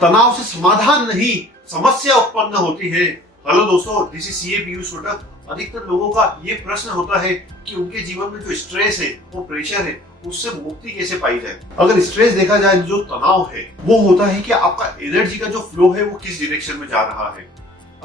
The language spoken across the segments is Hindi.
तनाव से समाधान नहीं, समस्या उत्पन्न होती है। हेलो दोस्तों, this is CA Piyush Kotak. अधिकतर लोगों का ये प्रश्न होता है कि उनके जीवन में जो स्ट्रेस है, वो प्रेशर है, उससे मुक्ति कैसे पाई जाए। अगर स्ट्रेस देखा जाए, जो तनाव है वो होता है कि आपका एनर्जी का जो फ्लो है वो किस डायरेक्शन में जा रहा है।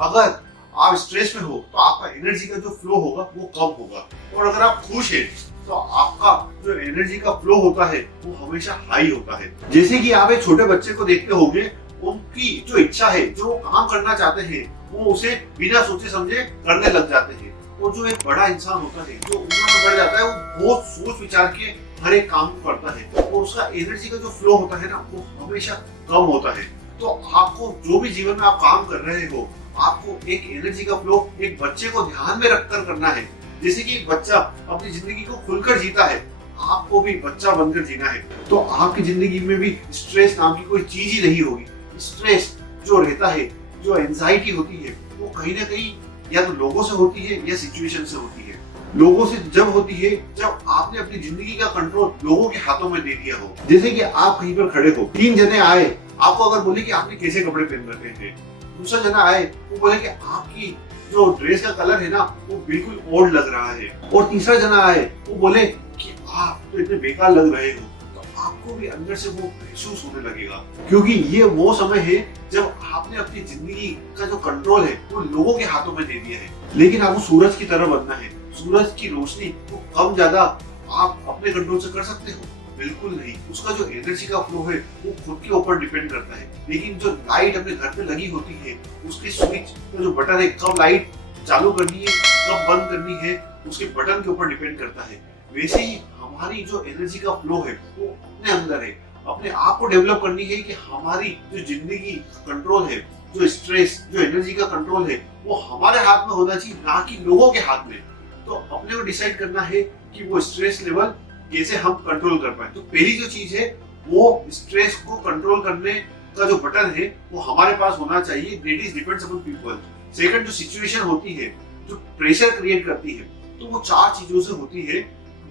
अगर आप स्ट्रेस में हो तो आपका एनर्जी का जो फ्लो होगा वो कम होगा, और अगर आप खुश हैं तो आपका जो एनर्जी का फ्लो होता है वो हमेशा हाई होता है। जैसे कि आप एक छोटे बच्चे को देखते होंगे, उनकी जो इच्छा है, जो वो काम करना चाहते हैं, वो उसे बिना सोचे समझे करने लग जाते हैं। और जो एक बड़ा इंसान होता है, जो उम्र में बढ़ जाता है, वो बहुत सोच विचार के हर एक काम को करता है, और उसका एनर्जी का जो फ्लो होता है ना, वो हमेशा कम होता है। तो आपको जो भी जीवन में आप काम कर रहे हो, आपको एक एनर्जी का फ्लो एक बच्चे को ध्यान में रखकर करना है। जैसे कि एक बच्चा अपनी जिंदगी को खुलकर जीता है, आपको भी बच्चा बनकर जीना है। तो आपकी जिंदगी में भी स्ट्रेस नाम की कोई चीज ही नहीं होगी। स्ट्रेस जो रहता है, जो एंजाइटी होती है, वो कहीं ना कहीं या तो लोगों से होती है या सिचुएशन से होती है। लोगों से जब होती है जब आपने अपनी जिंदगी का कंट्रोल लोगों के हाथों में दे दिया हो। जैसे कि आप कहीं पर खड़े हो, 3 जने आए, आपको अगर बोले कि आपने कैसे कपड़े पहन रखे हैं, दूसरा जना आए, वो बोले कि आपकी जो ड्रेस का कलर है ना, वो बिल्कुल ओल्ड लग रहा है, और तीसरा जना आए, वो बोले कि आप तो इतने बेकार लग रहे हो, तो आपको भी अंदर से वो महसूस होने लगेगा। क्योंकि ये वो समय है जब आपने अपनी जिंदगी का जो कंट्रोल है वो लोगों के हाथों में दे दिया है। लेकिन आपको सूरज की तरह बनना है। सूरज की रोशनी को कम ज्यादा आप अपने कंट्रोल से कर सकते हो? बिल्कुल नहीं। उसका जो एनर्जी का फ्लो है वो खुद के ऊपर डिपेंड करता है। लेकिन जो लाइट अपने घर पे लगी होती है, उसके स्विच का जो बटन है, कब लाइट चालू करनी है, कब बंद करनी है, उसके बटन के ऊपर डिपेंड करता है। वैसे ही हमारी जो एनर्जी का फ्लो है वो अपने अंदर है। अपने आप को डेवलप करनी है कि हमारी जो जिंदगी कंट्रोल है, जो स्ट्रेस, जो एनर्जी का कंट्रोल है, वो हमारे हाथ में होना चाहिए, ना कि लोगों के हाथ में। तो अपने को डिसाइड करना है कि वो स्ट्रेस लेवल कैसे हम कंट्रोल कर पाए। तो पहली जो चीज है, वो स्ट्रेस को कंट्रोल करने का जो बटन है वो हमारे पास होना चाहिए। That is depends upon people. Second, जो सिचुएशन होती है, जो प्रेशर क्रिएट करती है, तो वो 4 चीजों से होती है,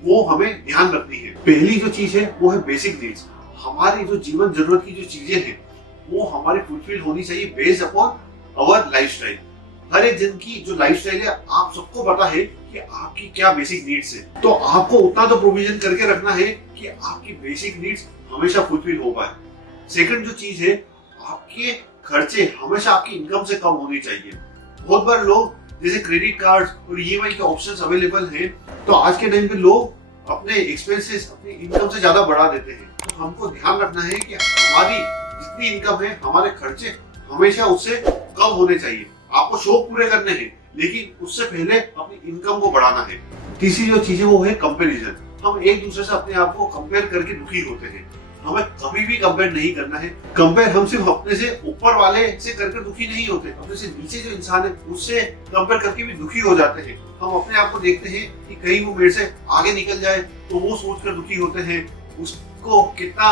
वो हमें ध्यान रखनी है। पहली जो चीज है वो है बेसिक नीड्स। हमारी जो जीवन जरूरत की जो चीजें हैं वो हमारी फुलफिल होनी चाहिए बेस्ड अपॉन अवर लाइफस्टाइल। हर एक जन की जो लाइफस्टाइल है, आप सबको पता है कि आपकी क्या बेसिक नीड्स है। तो आपको उतना तो प्रोविजन करके रखना है कि आपकी बेसिक नीड्स हमेशा फुलफिल हो पाए। सेकंड जो चीज है, आपके खर्चे हमेशा आपकी इनकम से कम होनी चाहिए। बहुत बार लोग, जैसे क्रेडिट कार्ड और ईएमआई के ऑप्शंस अवेलेबल हैं, तो आज के टाइम पे लोग अपने एक्सपेंसेस अपनी इनकम से ज्यादा बढ़ा देते हैं। तो हमको ध्यान रखना है कि हमारी जितनी इनकम है, हमारे खर्चे हमेशा उससे कम होने चाहिए। आपको शौक पूरे करने हैं, लेकिन उससे पहले अपनी इनकम को बढ़ाना है। तीसरी जो चीज है वो है कंपैरिजन। हम एक दूसरे से अपने आप को कंपेयर करके दुखी होते हैं। हमें कभी भी कंपेयर नहीं करना है। कंपेयर हम सिर्फ अपने से ऊपर वाले से करके दुखी नहीं होते, अपने से नीचे जो इंसान है उससे कंपेयर करके भी दुखी हो जाते हैं। हम अपने आप को देखते हैं कि कहीं वो मेरे से आगे निकल जाए, तो वो सोचकर दुखी होते हैं। उसको कितना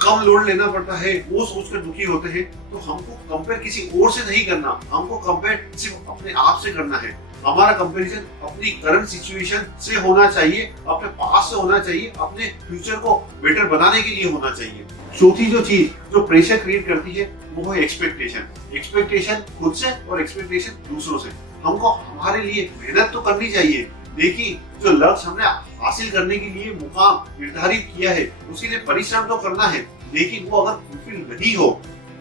कम लोड लेना पड़ता है, वो सोचकर दुखी होते हैं। तो हमको कंपेयर किसी और से नहीं करना, हमको कंपेयर सिर्फ अपने आप से करना है। हमारा कंपैरिजन अपनी करंट सिचुएशन से होना चाहिए, अपने पास से होना चाहिए, अपने फ्यूचर को बेटर बनाने के लिए होना चाहिए। चौथी जो चीज जो प्रेशर क्रिएट करती है वो है एक्सपेक्टेशन। एक्सपेक्टेशन खुद से और एक्सपेक्टेशन दूसरों से। हमको हमारे लिए मेहनत तो करनी चाहिए। देखिए, जो लक्ष्य हमने हासिल करने के लिए मुकाम निर्धारित किया है, उसके लिए परिश्रम तो करना है। लेकिन वो अगर फुलफिल नहीं हो,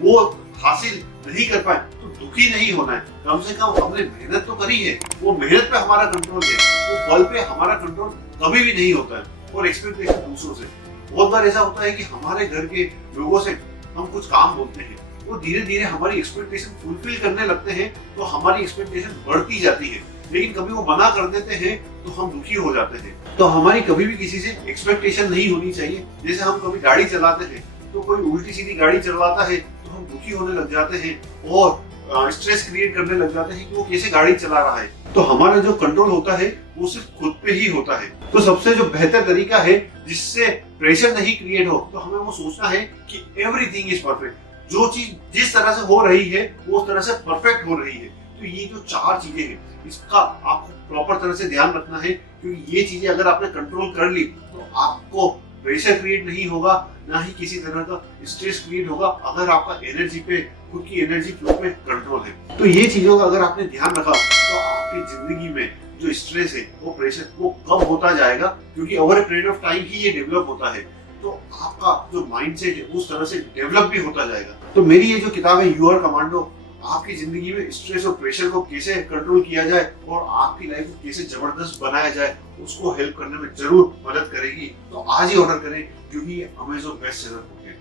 वो हासिल नहीं कर पाए, तो दुखी नहीं होना है। कम से कम हमने मेहनत तो करी है, वो मेहनत पे हमारा कंट्रोल है, वो फल पे हमारा कंट्रोल कभी भी नहीं होता है। और एक्सपेक्टेशन दूसरों से, बहुत बार ऐसा होता है कि हमारे घर के लोगों से हम कुछ काम बोलते हैं, वो धीरे धीरे हमारी एक्सपेक्टेशन फुलफिल करने लगते हैं, तो हमारी एक्सपेक्टेशन बढ़ती जाती है। लेकिन कभी वो मना कर देते हैं तो हम दुखी हो जाते हैं। तो हमारी कभी भी किसी से एक्सपेक्टेशन नहीं होनी चाहिए। जैसे हम कभी गाड़ी चलाते हैं, तो कोई उल्टी सीधी गाड़ी चलाता है तो हम दुखी होने लग जाते हैं और स्ट्रेस क्रिएट करने लग जाते हैं कि वो कैसे गाड़ी चला रहा है। तो हमारा जो कंट्रोल होता है वो सिर्फ खुद पे ही होता है। तो सबसे जो बेहतर तरीका है जिससे प्रेशर नहीं क्रिएट हो, तो हमें वो सोचना है कि एवरीथिंग इज परफेक्ट। जो चीज जिस तरह से हो रही है वो उस तरह से परफेक्ट हो रही है। तो ये जो 4 चीजें हैं, इसका आपको प्रॉपर तरह से ध्यान रखना है, क्योंकि ये चीजें अगर आपने कंट्रोल कर ली तो आपको प्रेशर क्रिएट नहीं होगा, ना ही किसी तरह का स्ट्रेस क्रिएट होगा, अगर आपका एनर्जी पे, खुद की एनर्जी फ्लो पे कंट्रोल है। तो ये चीजों का अगर आपने ध्यान रखा तो आपकी जिंदगी में जो स्ट्रेस है, वो प्रेशर, वो कम होता जाएगा, क्योंकि over a period of time ही ये डेवलप होता है। तो आपका जो माइंडसेट है उस तरह से डेवलप भी होता जाएगा। तो मेरी ये जो किताब है यू आर कमांडो, आपकी जिंदगी में स्ट्रेस और प्रेशर को कैसे कंट्रोल किया जाए और आपकी लाइफ को कैसे जबरदस्त बनाया जाए, उसको हेल्प करने में जरूर मदद करेगी। तो आज ही ऑर्डर करें, क्योंकि ये अमेज़न बेस्ट सेलर बुक है।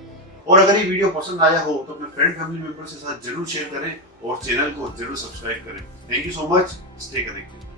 और अगर ये वीडियो पसंद आया हो तो अपने फ्रेंड फैमिली मेंबर्स के साथ जरूर शेयर करें और चैनल को जरूर सब्सक्राइब करें। Thank you so much, stay connected.